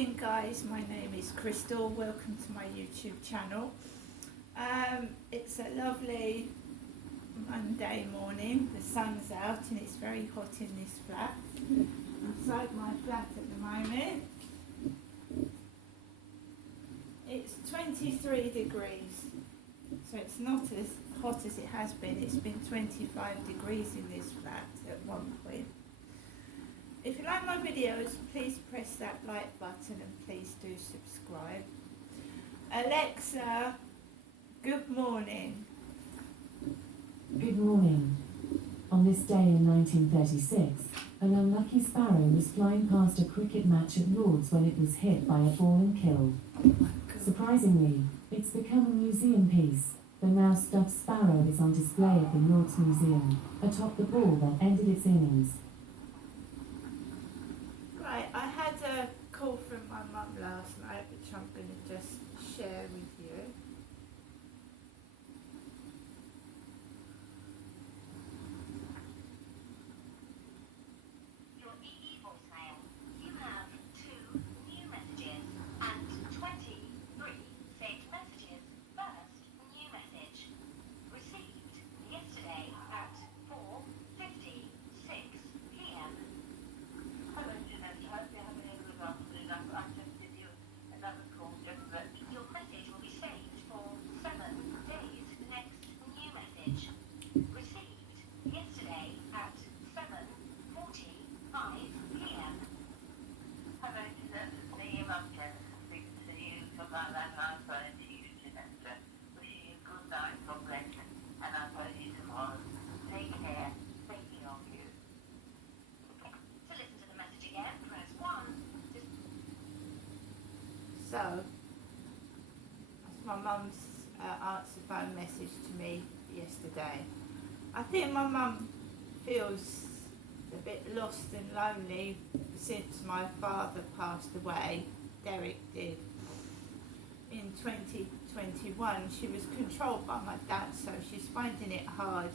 morning guys, my name is Crystal, welcome to my YouTube channel. It's a lovely Monday morning, the sun's out and it's very hot in this flat. Inside my flat at the moment, it's 23 degrees, so it's not as hot as it has been. It's been 25 degrees in this flat at one point. If you like my videos, please press that like button and please do subscribe. Alexa, good morning. Good morning. On this day in 1936, an unlucky sparrow was flying past a cricket match at Lord's when it was hit by a ball and killed. Surprisingly, it's become a museum piece. The now stuffed sparrow is on display at the Lord's Museum, atop the ball that ended its innings. Right, I had a call from my mum last night, which I'm going to just share with you. Your EE voicemail. You have 2 new messages and 23 saved messages. First new message. Received yesterday at 4:56 p.m. Hello, Jeanette. I hope you're having a good afternoon. I just did you another call just that your message will be saved for 7 days. Next new message. Received yesterday at 7:45 p.m. Hello, Jeanette. It's me, your mum, Jen. Speaking to you from my landline phone to you, Jeanette. Wishing you good night, God bless, and I'll phone you tomorrow. Take care. Thinking of you. To listen to the message again, press 1. So, that's my mum's answer phone message to me yesterday. I think my mum feels a bit lost and lonely since my father passed away. Derek did. In 2021, she was controlled by my dad, so she's finding it hard,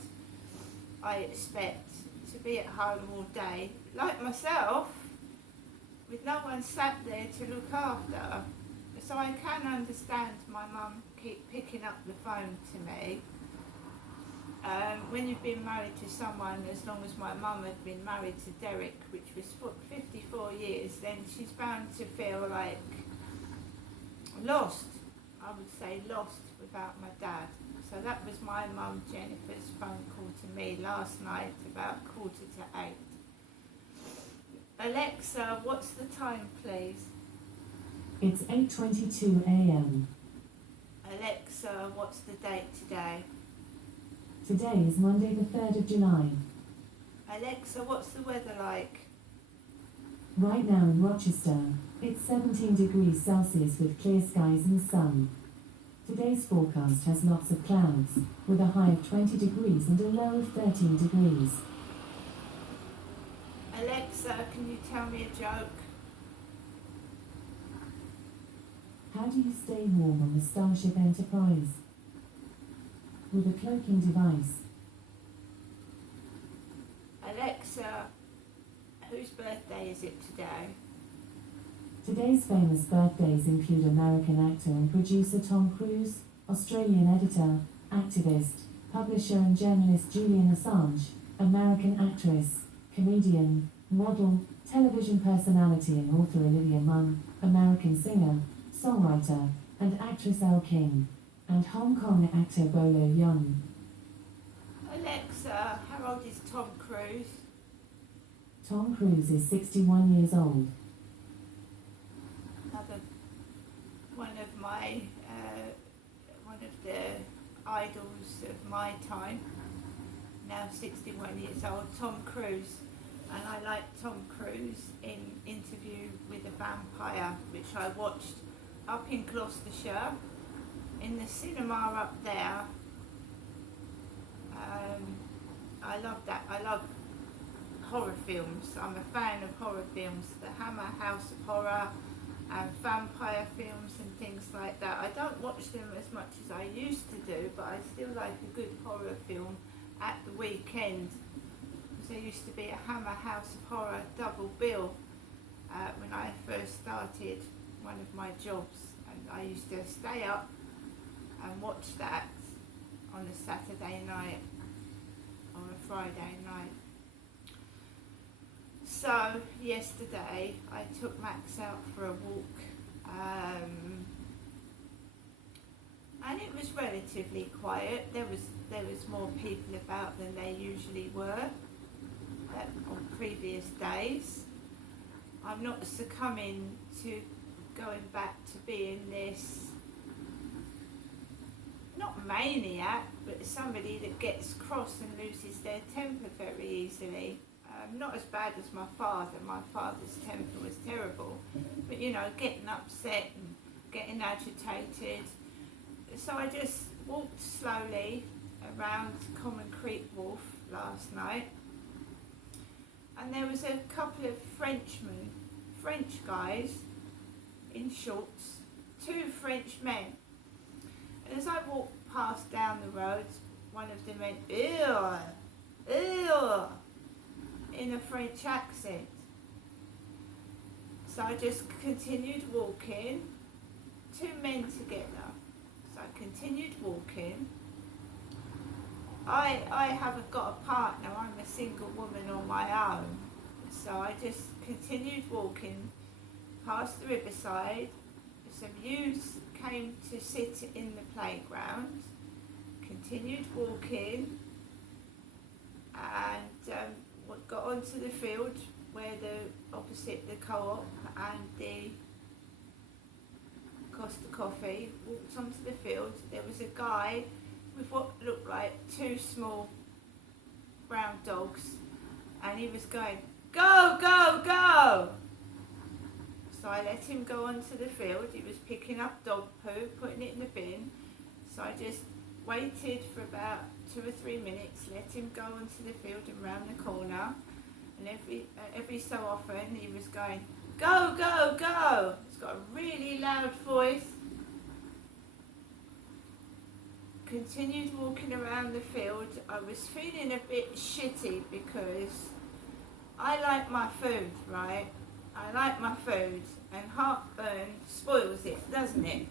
I expect, to be at home all day, like myself, with no one sat there to look after her. So I can understand my mum keep picking up the phone to me. When you've been married to someone as long as my mum had been married to Derek, which was 54 years, then she's bound to feel like lost. I would say lost without my dad. So that was my mum Jennifer's phone call to me last night about 7:45. Alexa, what's the time, please? It's 8:22 a.m. Alexa, what's the date today? Today is Monday the 3rd of July. Alexa, what's the weather like? Right now in Rochester, it's 17 degrees Celsius with clear skies and sun. Today's forecast has lots of clouds, with a high of 20 degrees and a low of 13 degrees. Alexa, can you tell me a joke? How do you stay warm on the Starship Enterprise? With a cloaking device. Alexa, whose birthday is it today? Today's famous birthdays include American actor and producer Tom Cruise, Australian editor, activist, publisher and journalist Julian Assange, American actress, comedian, model, television personality and author Olivia Munn, American singer, songwriter, and actress Elle King, and Hong Kong actor Bolo Yeung. Alexa, how old is Tom Cruise? Tom Cruise is 61 years old. Another one of the idols of my time, now 61 years old, Tom Cruise. And I like Tom Cruise in Interview with a Vampire, which I watched up in Gloucestershire, in the cinema up there. I love that. I love horror films. I'm a fan of horror films, the Hammer House of Horror and vampire films and things like that. I don't watch them as much as I used to do, but I still like a good horror film at the weekend. There used to be a Hammer House of Horror double bill when I first started one of my jobs, and I used to stay up and watch that on a Saturday night or a Friday night. So yesterday I took Max out for a walk, and it was relatively quiet. There was more people about than there usually were on previous days. I'm not succumbing to going back to being this, not maniac, but somebody that gets cross and loses their temper very easily. Not as bad as my father. My father's temper was terrible, but you know, getting upset and getting agitated. So I just walked slowly around Common Creek Wharf last night, and there was a couple of French guys in shorts, 2 French men. And as I walked past down the road, one of them went, ew, ew, in a French accent. So I just continued walking, 2 men together. So I continued walking. I haven't got a partner, I'm a single woman on my own. So I just continued walking past the riverside. Some youths came to sit in the playground, continued walking, and got onto the field where opposite the co-op and the Costa Coffee, walked onto the field. There was a guy with what looked like 2 small brown dogs, and he was going, go, go, go! So I let him go onto the field. He was picking up dog poo, putting it in the bin. So I just waited for about 2 or 3 minutes, let him go onto the field and round the corner, and every so often he was going, go, go, go! He's got a really loud voice. Continued walking around the field. I was feeling a bit shitty because I like my food, right? I like my food, and heartburn spoils it, doesn't it?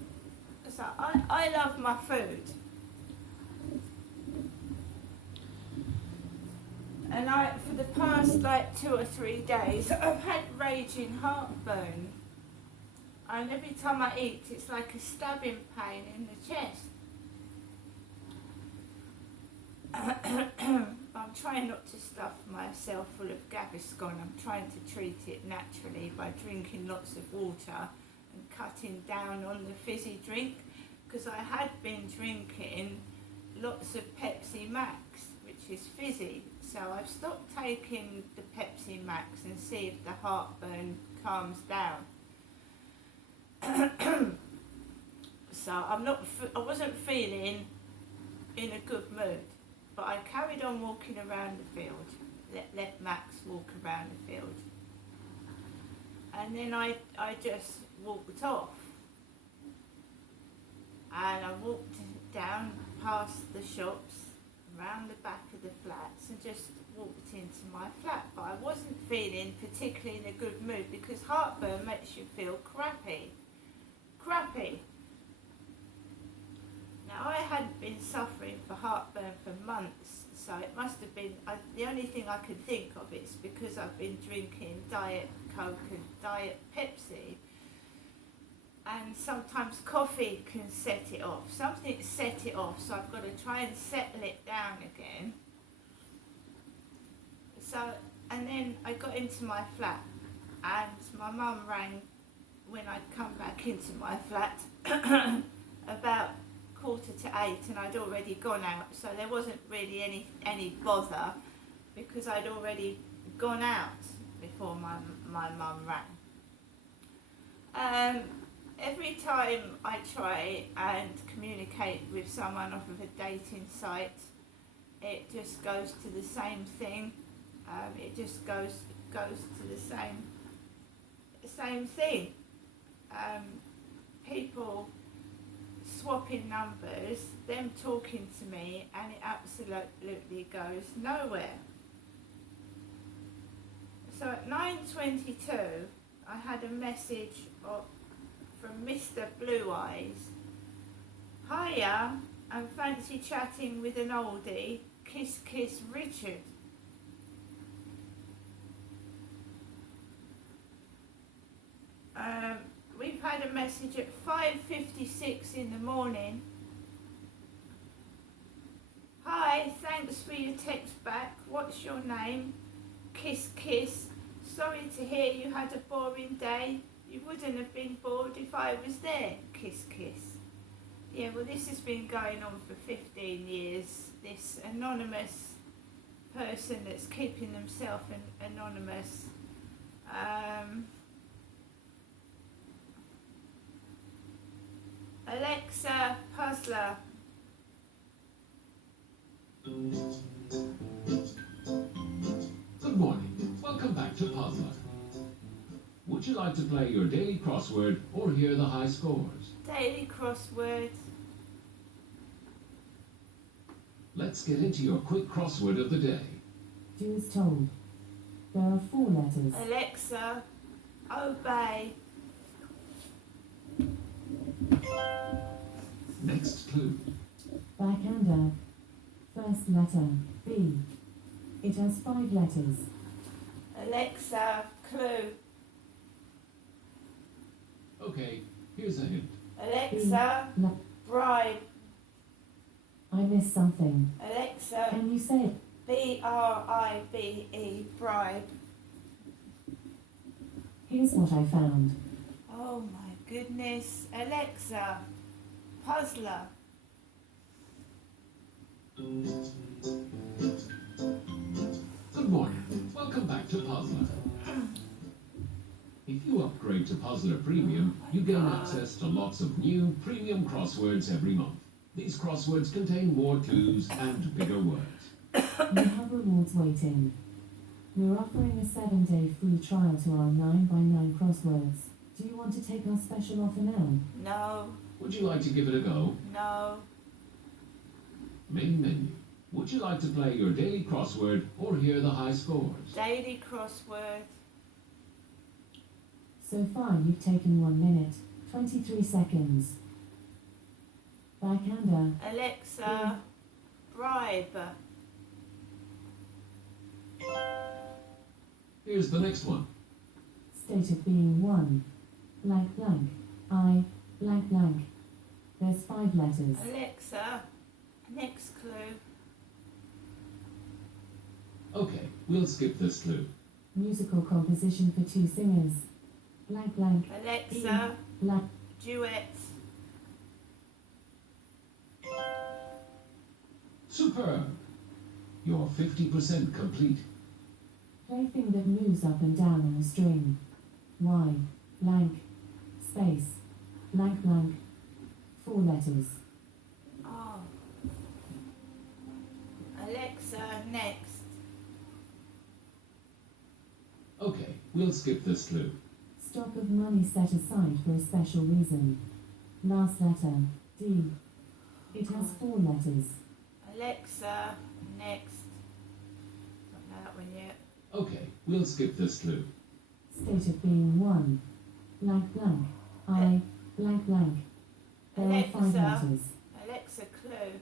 So I love my food. And for the past 2 or 3 days, I've had raging heartburn. And every time I eat, it's like a stabbing pain in the chest. I'm trying not to stuff myself full of Gaviscon. I'm trying to treat it naturally by drinking lots of water and cutting down on the fizzy drink, because I had been drinking lots of Pepsi Max, which is fizzy. So I've stopped taking the Pepsi Max and see if the heartburn calms down. So I wasn't feeling in a good mood, but I carried on walking around the field. Let Max walk around the field, and then I just walked off, and I walked down past the shops, around the back of the flats, and just walked into my flat. But I wasn't feeling particularly in a good mood, because heartburn makes you feel crappy. Now, I hadn't been suffering for heartburn for months, so it must have been, the only thing I could think of is because I've been drinking Diet Coke and Diet Pepsi, and sometimes coffee can set it off. Something set it off, so I've got to try and settle it down again. So, and then I got into my flat, and my mum rang when I'd come back into my flat about 7:45, and I'd already gone out, so there wasn't really any bother, because I'd already gone out before my mum rang. Every time I try and communicate with someone off of a dating site, it just goes to the same thing. It just goes to the same thing. People swapping numbers, them talking to me, and it absolutely goes nowhere. So at 9:22, I had a message from Mr. Blue Eyes. Hiya, and fancy chatting with an oldie. Kiss kiss Richard. We've had a message at 5:56 in the morning. Hi, thanks for your text back. What's your name? Kiss kiss. Sorry to hear you had a boring day. You wouldn't have been bored if I was there. Kiss kiss. Yeah, well, this has been going on for 15 years. This anonymous person that's keeping themselves anonymous. Alexa Puzzler. Good morning. Welcome back to Puzzler. Would you like to play your daily crossword or hear the high scores? Daily crossword. Let's get into your quick crossword of the day. Do as told. There are 4 letters. Alexa, obey. Next clue. Backhander. First letter, B. It has 5 letters. Alexa, clue. Okay, here's a hint. Alexa, La- bribe. I missed something. Alexa, Can you say it? BRIBE, bribe. Here's what I found. Oh my goodness. Alexa, puzzler. Good morning. Welcome back to Puzzler. If you upgrade to Puzzler Premium, you gain access to lots of new premium crosswords every month. These crosswords contain more clues and bigger words. You have rewards waiting. We're offering a 7-day free trial to our 9x9 crosswords. Do you want to take our special offer now? No, Would you like to give it a go? no. Main menu. Would you like to play your daily crossword or hear the high scores? Daily crossword. So far you've taken 1 minute, 23 seconds. Backhander. Alexa, bribe. Here's the next one. State of being 1. Blank blank. I. Blank blank. There's 5 letters. Alexa, next clue. Okay, we'll skip this clue. Musical composition for 2 singers. Blank blank. Alexa, Blank. duet. Superb! You're 50% complete. Plaything that moves up and down on a string. Y. Blank. Space. Blank blank. 4 letters. Oh. Alexa, next. Okay, we'll skip this clue. Stock of money set aside for a special reason. Last letter. D. It has 4 letters. Alexa, next. Not that one yet. Okay, we'll skip this clue. State of being 1. Blank blank. I. Blank blank. There are 5 Alexa. letters. Alexa, clue.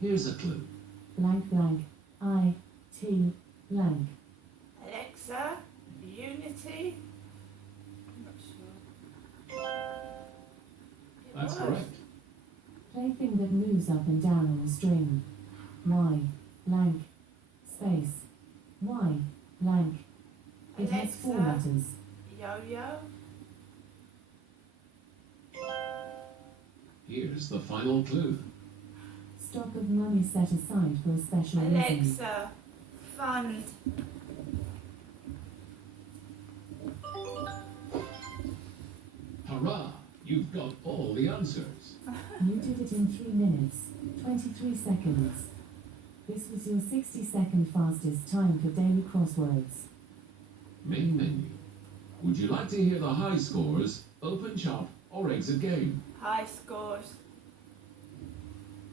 Here's a clue. Blank blank. I. T. Blank. Alexa, unity. I'm not sure. It That's was. correct. Plaything that moves up and down on a string. Y. Blank. Space. Y. Blank. It has 4 Alexa. letters. Yo-yo. Here's the final clue. Stock of money set aside for a special reason. Alexa, fund. Hurrah! You've got all the answers. You did it in 3 minutes, 23 seconds. This was your 60-second fastest time for daily crosswords. Main menu. Would you like to hear the high scores, open shop, or exit game? High scores.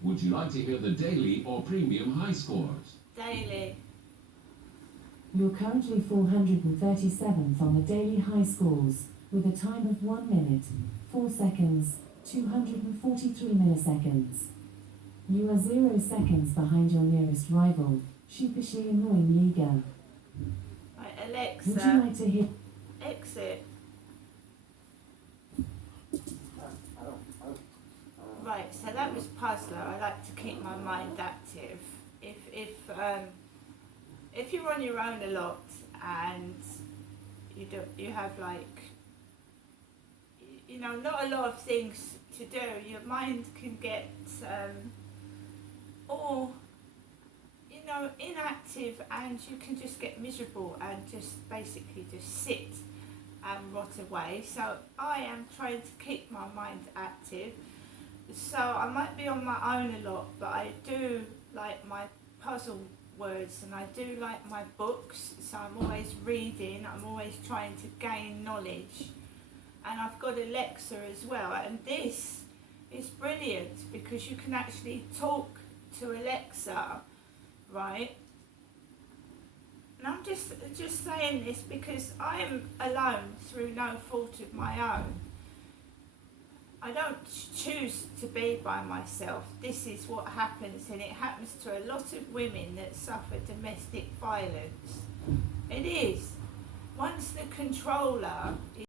Would you like to hear the daily or premium high scores? Daily. You're currently 437th on the daily high scores. with a time of 1 minute, 4 seconds, 243 milliseconds. You are 0 seconds behind your nearest rival, sheepishly annoying Liga. Right, Would you Alexa, like to hear? exit. Right, so that was Puzzler. I like to keep my mind active. If you're on your own a lot and you have like, you know, not a lot of things to do, your mind can get all, you know, inactive, and you can just get miserable and just basically just sit and rot away. So I am trying to keep my mind active. So I might be on my own a lot, but I do like my puzzle words and I do like my books. So I'm always reading, I'm always trying to gain knowledge. And I've got Alexa as well. And this is brilliant because you can actually talk to Alexa, right? And I'm just saying this because I am alone through no fault of my own. I don't choose to be by myself. This is what happens, and it happens to a lot of women that suffer domestic violence. It is. Once the controller